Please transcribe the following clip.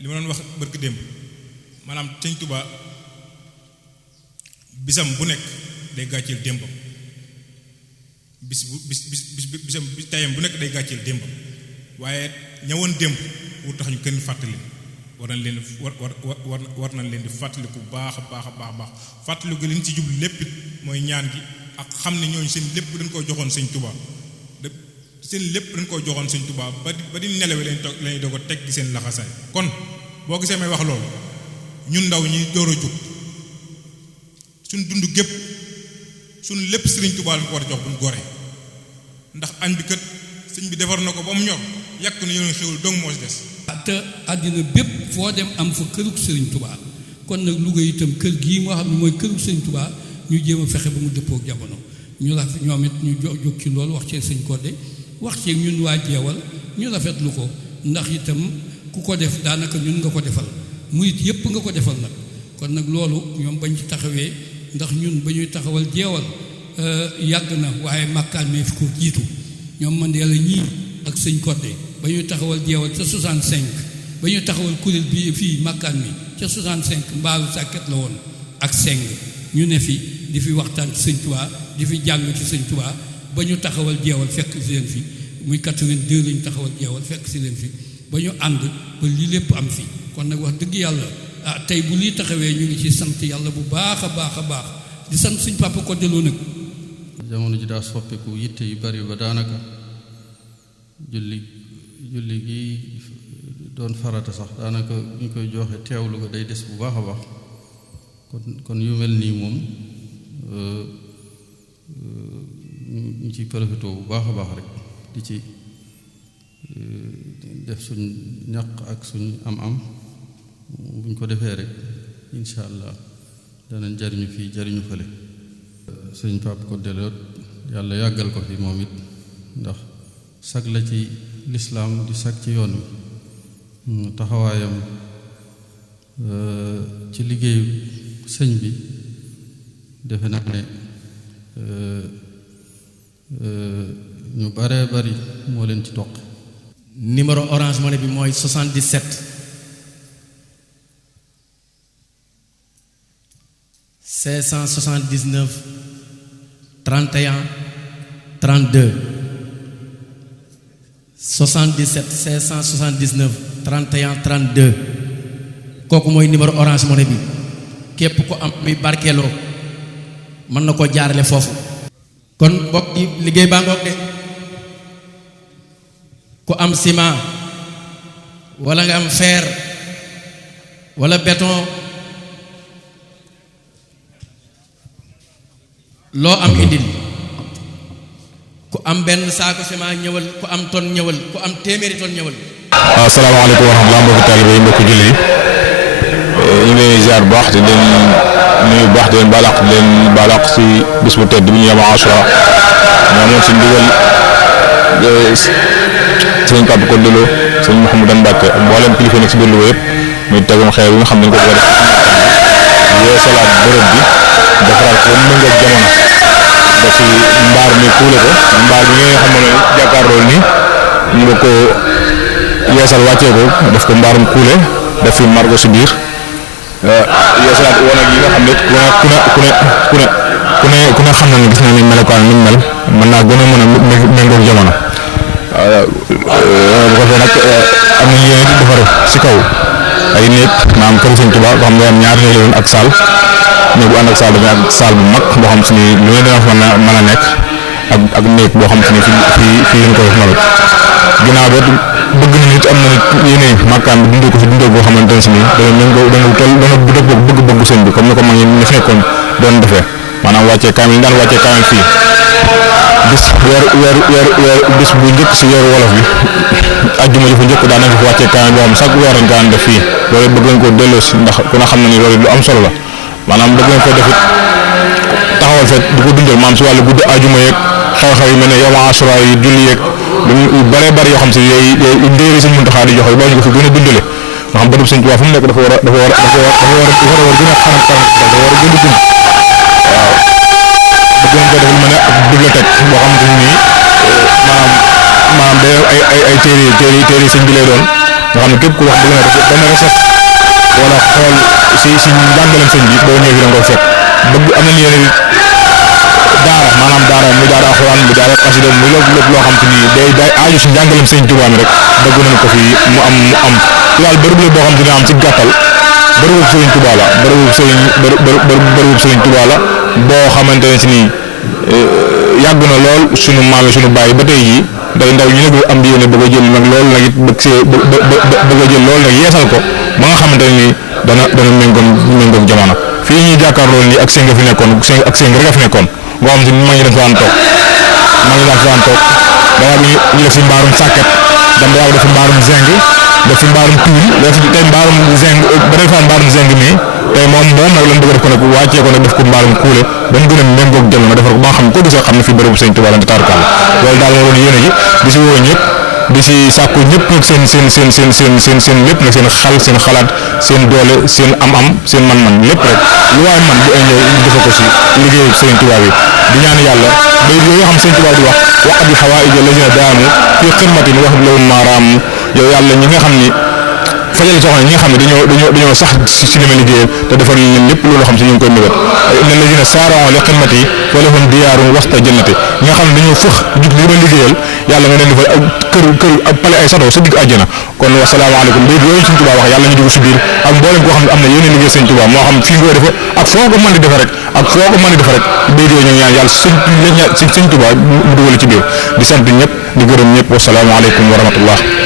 li ma doon wax barki démb maanaam Sëñ Tuubaa bisam bu nekk day gàcceel démbam bisam tayam bu nekk day gàcceel démbam waaye ñëwoon démb wur tax ñu kenn fàttali war nañ leen war nañ leen di fàttaliku baax a baax a baax baax fàttaliku li ñu ci jublu lépp mooy ñaan gi ak xam ne ñooñu seen lépp dañ koo joxoon Sëñ Tuubaa seen lépp dañ koo joxoon Sëñ Tuubaa ba di nelawe lañuy doog a teg gi seen laxasaay kon boo gisee may wax loolu ñun ndaw ñi door a jóg suñ dund gépp suñ lépp Sëriñ Tuubaa lañ ko war a jox buñ goree ndax añ bi kat sëñ bi defar na ko ba mu ñor yàq na yoon xewul dong moo si des te àddina bépp foo dem am fa kërug Sëriñ Tuubaa kon nag Louga itam kër gii moo xam ne mooy kërug Sëriñ Tuubaa ñu jéem a fexe ba mu dëppoo ak jamono ñu rafet ñoom it ñu jóg ci loolu wax cee sëñ Codé wax cee ñun waa jeewal ñu rafetlu ko ndax itam ku ko def daanaka ñun nga ko defal murit yépp nga ko defal nag kon nag loolu ñoom bañ ci taxawee ndax ñun ba ñuy taxawal jeewal yàgg na waaye màkkaan mee fi ko jiitu ñoom Mandela ñii ak sëñ Codé ba ñuy taxawal jeewal ca 65 ba ñuy taxawal kuréel bi fii màkkaan mi ca 65 mbaalu sàkket la woon ak seng ñu ne fi di fi waxtaan ci Sëñ Tuubaa di fi jàng ci Sëñ Tuubaa ba ñu taxawal jeewal fekk si leen fi muy 82 la ñu taxawal jeewal fekk si leen fi ba ñu ànd ba lii lépp am fi kon nag wax dëgg yàlla tey bu lii taxawee ñu ngi ci sant yàlla bu baax a baax a baax di sant suñ papa ko delloo nag jamono ji daa soppiku yitte yu bari ba daanaka julli gi doon farata sax daanaka ñu koy joxe teewlu ko day des bu baax a baax kon yu mel nii moom ñu ci profité bu baax a baax rek di ci def suñ ñaq ak suñ am-am buñ ko defee rek incha allah danañ jariñu fii jariñu fële sëñ Pape Codé yàlla yàggal ko fi moom it ndax sag la ci lislaam di sag ci yoon wi taxawaayam ci liggéeyu sëñ bi defe naa ne ñu bare bari moo leen ci toq numéro Orange Money bi mooy 77 579 31 32 77 579 31 32 kooku mooy numéro Orange Money bi képp ko am muy barkeeloo mën na koo jaarale foofu kon mbokk yi liggéey baa ngoog de ku am ciment wala nga am fer wala béton loo am indil ku am benn saako ciment ñëwal ku am tonne ñëwal ku am téeméeri tonne ñëwal. asalaamaaleykum wa rahmatulah mbokki taalibe yi mbokki jullit yi ñu ngi leen ziar bu baax di leen nuyu bu baax di leen balaq di leen balaq si bis bu tedd bi ñu yem Ashura ñoo amoon si ndigal sëñ Pape Codé sëñ Mouhamadou Mbacke ak mboolem kilifa nekk si biir Louga yëpp muy tegum xeer yi nga xam ne dañ ko war a def yeesalaat bërëb bi defaraat ko mu méngoog jamono ba fi mbaar mi kuule ko mbaar bi nga xam ne jàkkaarloo nii ñu nga ko yeesal wàccee ko def ko mbaarum kuule def fi margo si biir yeesalaat wanag yi nga xam ne ku ne xam na ne gis na ni melokaan ni mel mën naa gën a mën a méngoog jamono bu ko fee nag am nañu yéene di defar si kaw ay néeg maanaam kër Sëñ Tuubaa boo xam ne am ñaari néeg la woon ak saal néeg bu ànd ak saal dafay ak saal bu mag boo xam si ni lu ne dana fa mën a nekk ak néeg boo xam si ni fii lañ ko def noonu ginnaaw ba bëgg na nit am na nit yéene màkkaan bi dundee ko fi dundee boo xamante ne si nii dana bu dëppoo bëgg-bëggu sëñ bi comme ni ko mag ñi ñu fi nekkoon doon defee maanaam wàccee kaamil ñu daan wàccee kaamil fii bis bu njëkk si weeru wolof bi ajjuma ji fa njëkk daan nañ fi wàccee kaamil boo xam chaque weer lañ ko daan def fii loolu bëgg nañ koo delloo si ndax ku ne xam na ni loolu lu am solo la maanaam bëgg nañ ko def it taxawal fet di ko dundal maanaam si wàllu guddi ajjuma yeeg xew-xew yi mel ne yow Ashura yi julli yeeg lu bëree bëri yoo xam si yooyu ndéeri Sëñ Muntaxa di joxe ba ñu ko fi gën a dundale nga xam bërëb Sëñ Tuubaa fu mu nekk dafa war a gën a xaram dafa war a gën a dund waaw bëgg nañ ko defal mel ne ak bibliothèque boo xamante ni nii maanaam day ay téere sëñ bi lay doon nga xam ne képp ku wax bëgg na dana rafet wala xool si njàngaleem sëñ bi boo ñëwee fi da nga ko fekk bëgg am nañu yéen daara maanaam daara muy daara alxuraan muy daara xasida muy lépp loo xam te ni day aaju si njàngaleem sëñ Tuubaa mi rek bëgg nañ ko fi mu am daal bërëb la boo xam te ne am ci gàttal bërëbu sëriñ Tuubaa la bërëbu sëriñ Tuubaa la boo xamante ne si nii yàgg na lool sunu maam yi sunu baay ba tey jii day ndaw ñu nag am yéene bëgg a jël nag loolu nag it bëgg a jël loolu nag yeesal ko ba nga xamante ne nii dana méngoog jamono fii ñuy jàkkaarloo nii ak sëñ nga fi nekkoon ak sëñ rek a fi nekkoon boo xam si maa ngi daan toog daa ñu def fi mbaarum sàkket dam daa def fi mbaarum zeng def fi mbaarum tuul def fi tey mbaarum zeng ba def fa mbaarum zeng nii tey moom nag lañ bëgg a def ko nag wàccee ko nag def ko mbaarum kuule ba mu gën a méngoog jamono defar ko ba nga xam ko gisoo xam ne fii bërëbu sëñ Tuubaa la taarkal loolu daal moo doon yéene ji di si woo ñëpp di si sàkku ñëpp nag seen lépp nag seen xal seen xalaat seen doole seen am-am seen man-man lépp rek lu waay man bu ñëw ñu defe ko si liggéeyu sëñ Tuubaa bi di ñaan yàlla bay yooyu xam sëñ Tuubaa di wax waqdi hawaa'ij allazina daamu fii xidmatin wax lahum maaraam yow yàlla ñi nga xam ni fajal soxna ñi nga xam ne dañoo sax si li ma liggéeyal te defal leen lépp loolu xam si ñu ngi koy mébét inna allazina saara'u li xidmati fa lahum diyaarun wasta jannati ñi nga xam ne dañoo fëx jug li ma liggéeyal yàlla nga leen defal kër ak pale ay sato sa digg àjjana kon wasalaamaaleykum léegi yooyu sëñ Tuubaa wax yàlla ñu dugg si biir ak mboolem koo xam ne am na yéene liggéey sëñ Tuubaa moo xam fii nga koy defe ak foo ko mën di defe rek léegi yooyu ñu ñaan yàlla sëñ Tuubaa mu dugal ci biir di sant ñëpp di gërëm ñëpp wasalaamaaleykum wa rahmatullah